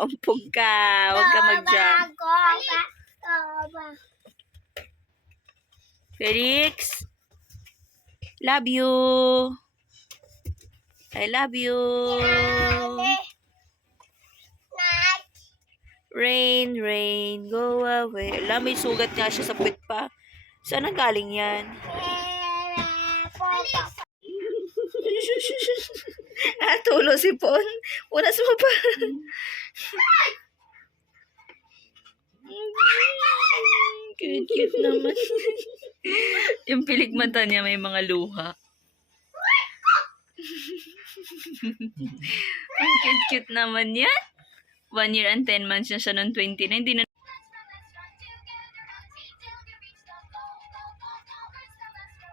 Maumpog ka. Huwag ka mag-jump. Felix. Love you. I love you. Rain, rain, go away. Alam, may sugat nga siya sa puwit pa. Saan ang galing yan? Tulo si Pon. Unas mo pa. Cute naman. Yung pilik mata niya may mga luha. Ang cute naman yan. 1 year and 10 months na siya noong 29. Hindi na...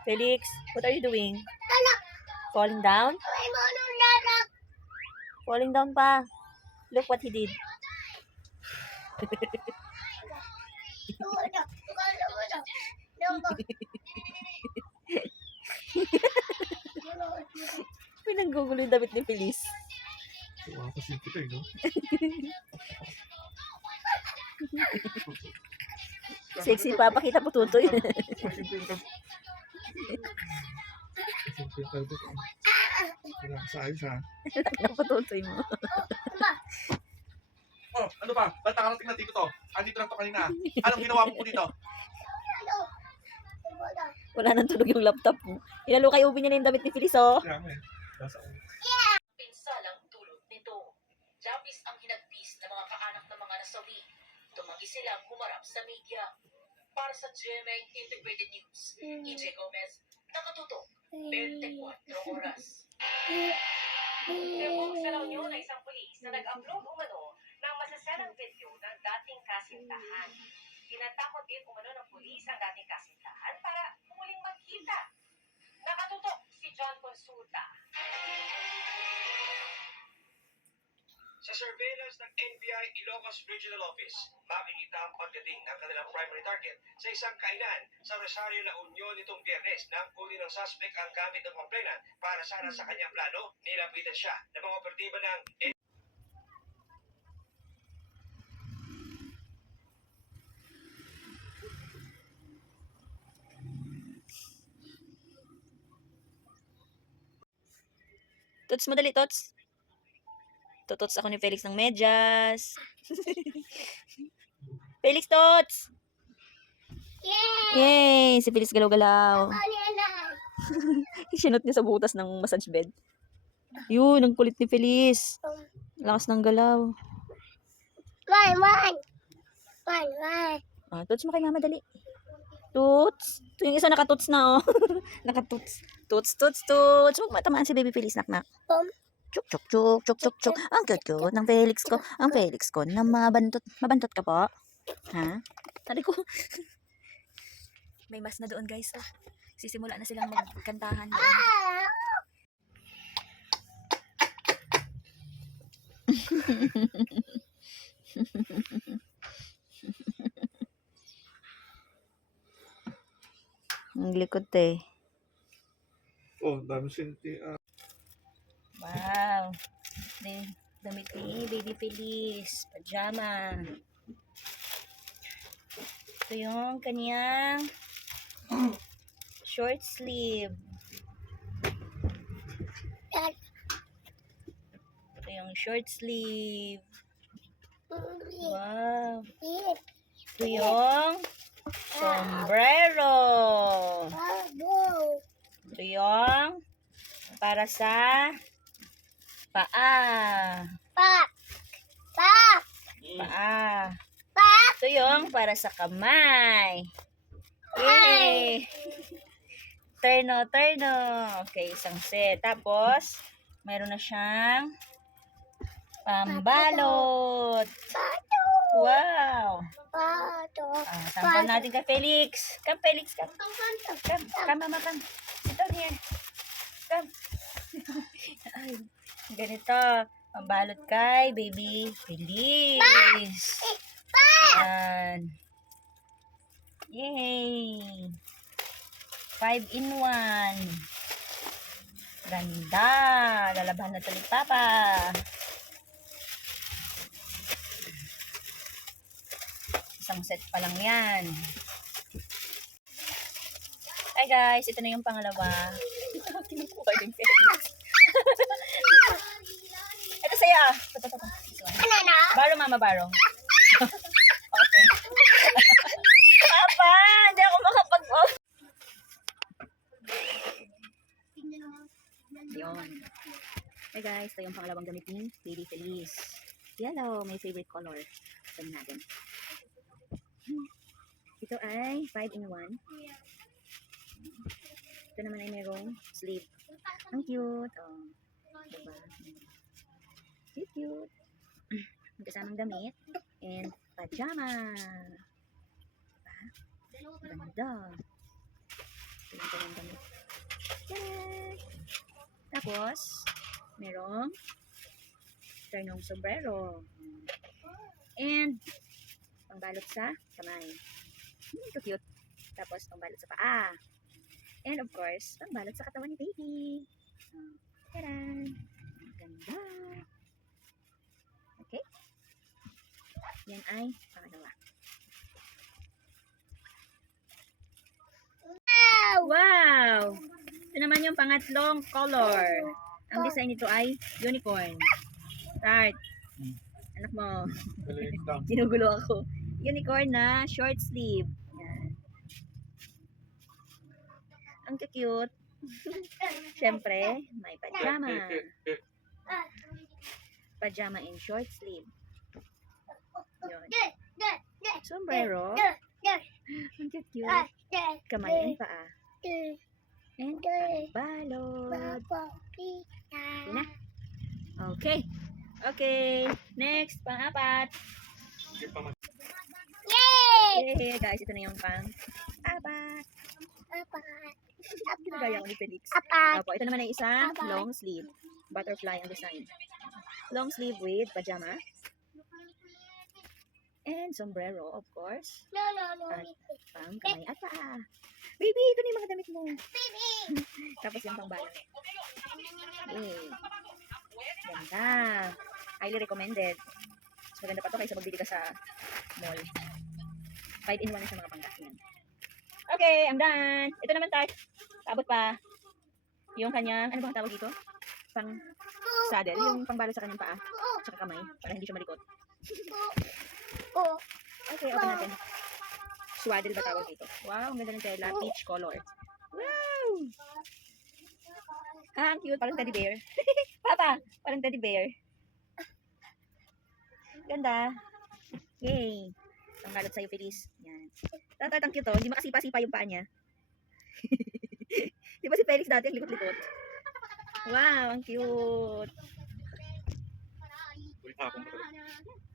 Felix, what are you doing? Falling down? Falling down pa. Look what he did. Pinanggugulo yung damit ni Feliz. Kasi kita no? Sexy pa, pakita po tutoy. Sa ayos ha. Napututoy mo. Oh, ano ba? Ba't nakarating na dito to? Andito lang to kanina. Anong ginawa mo po dito? Wala nang tulog yung laptop mo. Ilalo kayo ubi niya na yung damit ni Feliz, oh. Kaya nga eh. Nasa ulo. Pinsalang tulog nito. Labis ang hinagpis ng mga kaanak ng mga nasawi. Tumagi silang humarap sa media. Para sa GMA Integrated News, EJ Gomez, nakatutok, 24 oras. Nagbukas sa La Union na isang pulis na nag-upload umano ng masasanang video ng dating kasintahan. Tinatakot din umano ng pulis ang dating kasintahan para muling magkita. Nakatutok si John Consulta. Sa surveillance ng NBI Ilocos Regional Office, makikita ang pagdating ng kanilang primary target sa isang kainan sa Rosario, La Union nitong Biyernes nang kunin ng suspect ang gamit ng complainant para sana sa kanyang plano, nilapitan siya ng mga operatiba ng Tots, madali, Tots. Tutots ako ni Felix ng medyas. Felix, Tots! Yay! Si Felix galaw-galaw. Sinot niya sa butas ng massage bed. Yun, ang kulit ni Felix. Lakas ng galaw. Ah, Tots mo kay mama, dali. Tots. Ito yung isa nakatuts na, oh. Nakatuts. Tots. Huwag matamaan si baby Felix, nak. Chuk. Ang cute ng Felix ko. Ang Felix ko na mabantot ka po. Ha? Tari ko. May mas na doon, guys. Ah. Sisimula na silang magkantahan doon. Ang likod eh. Oh, dami sinti. Wow. Damit ni baby Feliz. Pajama. Ito yung kanyang short sleeve. Ito yung short sleeve. Wow. Ito yung sombrero. Ito yung para sa paa. Paa. Ito yung para sa kamay. Yay! Turno. Okay, isang set. Tapos, mayroon na siyang pambalot. Wow! Sample natin kay Felix. Come, Felix. Come, mama, come. Sit down here. Come. Ay, ganito. Pambalot kay baby Felix. Yan. Yay! 5-in-1. Ganda. Lalaban na tuloy, Papa. Isang set pa lang yan. Hi guys, ito na yung pangalawa. Kinukuha yung Felix. Ito sa'yo ah. Ito. Baro mama, baro. Okay. Papa, hindi ako makapag-off. Yun. Hey guys, ito yung pangalawang damit ni Baby Feliz. Yellow, my favorite color. Tignan natin. Ito ay 5-in-1. Ito naman ay merong sleeve. Ang cute. Oh, diba? Cute. Magkasamang damit. And pajama. Diba? Ganda. Ito yung kanyang damit. Tadaan! Tapos, merong ternong sombrero. And, pangbalot sa kamay. Ito cute. Tapos, pangbalot sa paa. And of course, pangbalot sa katawan ni baby. Tadaan! Ganda. Okay? Yan ay pangalawa. Wow! Ito naman yung pangatlong color. Ang design nito ay unicorn. Start. Anak mo. Ginugulo ako. Unicorn na short sleeve. Yan. Ang cute. Siyempre, may pajama. Pajama in short sleeve. Yun. Sombrero. Ang cute. Kamay and paa. And balot. Yun na. Okay. Okay. Next, pang-apat. Yay! Guys, ito na yung pang-apat. Ginagaya ko ni Felix. Opo, ito naman ay isang long sleeve. Butterfly ang design. Long sleeve with pajama. And sombrero, of course. At pang kamay at paa. Baby, ito na yung mga damit mo. Tapos yung pang balot. Yay. Ganda. Highly recommended. Mas maganda pa to kaysa magbili ka sa mall. 5-in-1 na sa mga pangkat. Okay, I'm done. Ito naman tayo. Abot pa. Yung kanyang, ano bang tawag dito? Pang saddle. Yung pangbalot sa kanyang paa. Tsaka kamay. Para hindi siya malikot. Okay, open natin. Swaddle ba tawag dito? Wow, ang ganda ng tela. Peach color. Wow! Ah, ang cute. Parang teddy bear. Papa, parang teddy bear. Ganda. Yay. Pangbalot sa'yo, Feliz. Yan. Tatay, ang cute to. Hindi makasipa-sipa yung paa niya. Di ba si Felix dati ang likot-likot? Wow, ang cute.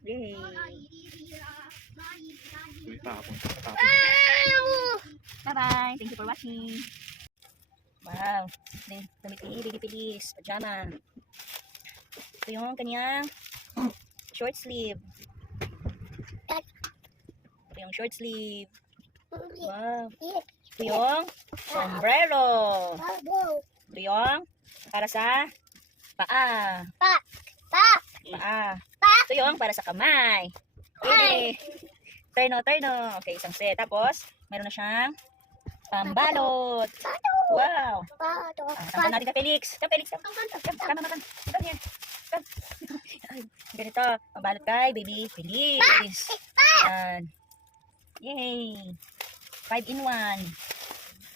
Yay. Bye-bye. Thank you for watching. Wow. Damit ni Baby Feliz. Pajama. Ito yung kanyang short sleeve. Ito yung short sleeve. Wow. Ito yung sombrero. Ito yung para sa paa. Paa. Ito yung para sa kamay. Yay! Terno. Okay, isang set. Tapos, meron na siyang pambalot. Wow! Sampan natin ka, Felix. Come, Felix. Come. Yan. Come. Ganito. Pambalot kay Baby Felix. Yan. Yay! 5-in-1.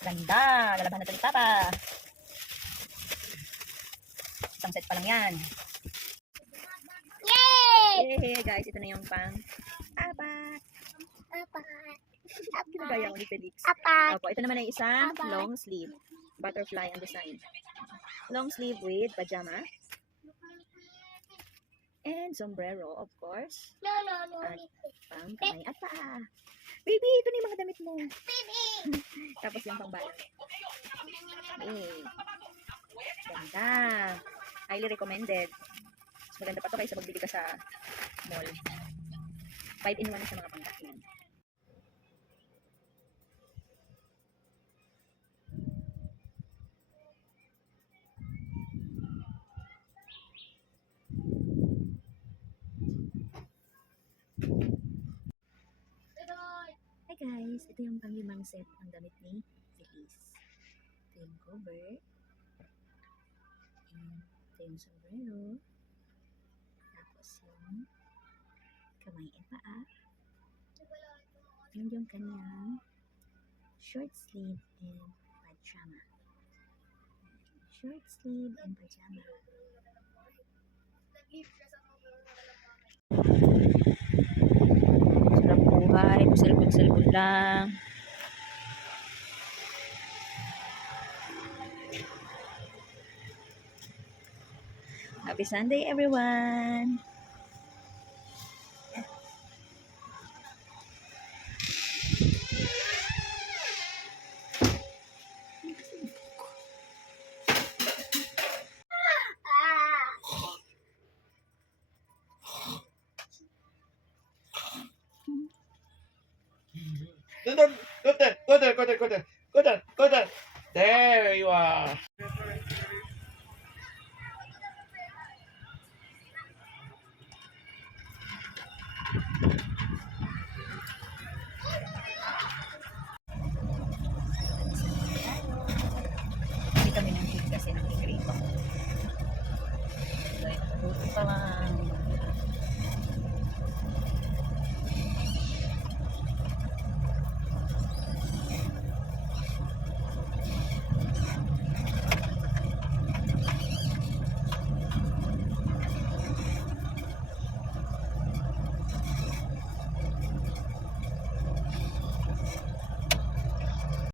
Ganda. Lalaban na ito ni Papa. Isang set pa lang yan. Yay! Guys, ito na yung pang-apat. Ginagaya ko ni Felix. Opo, ito naman ay isang long sleeve. Butterfly ang design. Long sleeve with pajama. And sombrero, of course. At pang kamay at paa. Baby, ito na yung mga damit mo. Tapos yung pangbalot. Yay! Ganda. Highly recommended. Mas maganda pa to kaysa magbili ka sa mall. 5-in-1 na sa mga pangkat yan. guys, ito yung panglimang set ng damit ni Feliz. Ito yung cover. And ito yung sombrero. Tapos yung kamay at paa. And yung kanyang short sleeve and pajama. Short sleeve and pajama. Sarap buhay, cellphone lang. Happy Sunday, everyone! Go there, go there, go there, go there.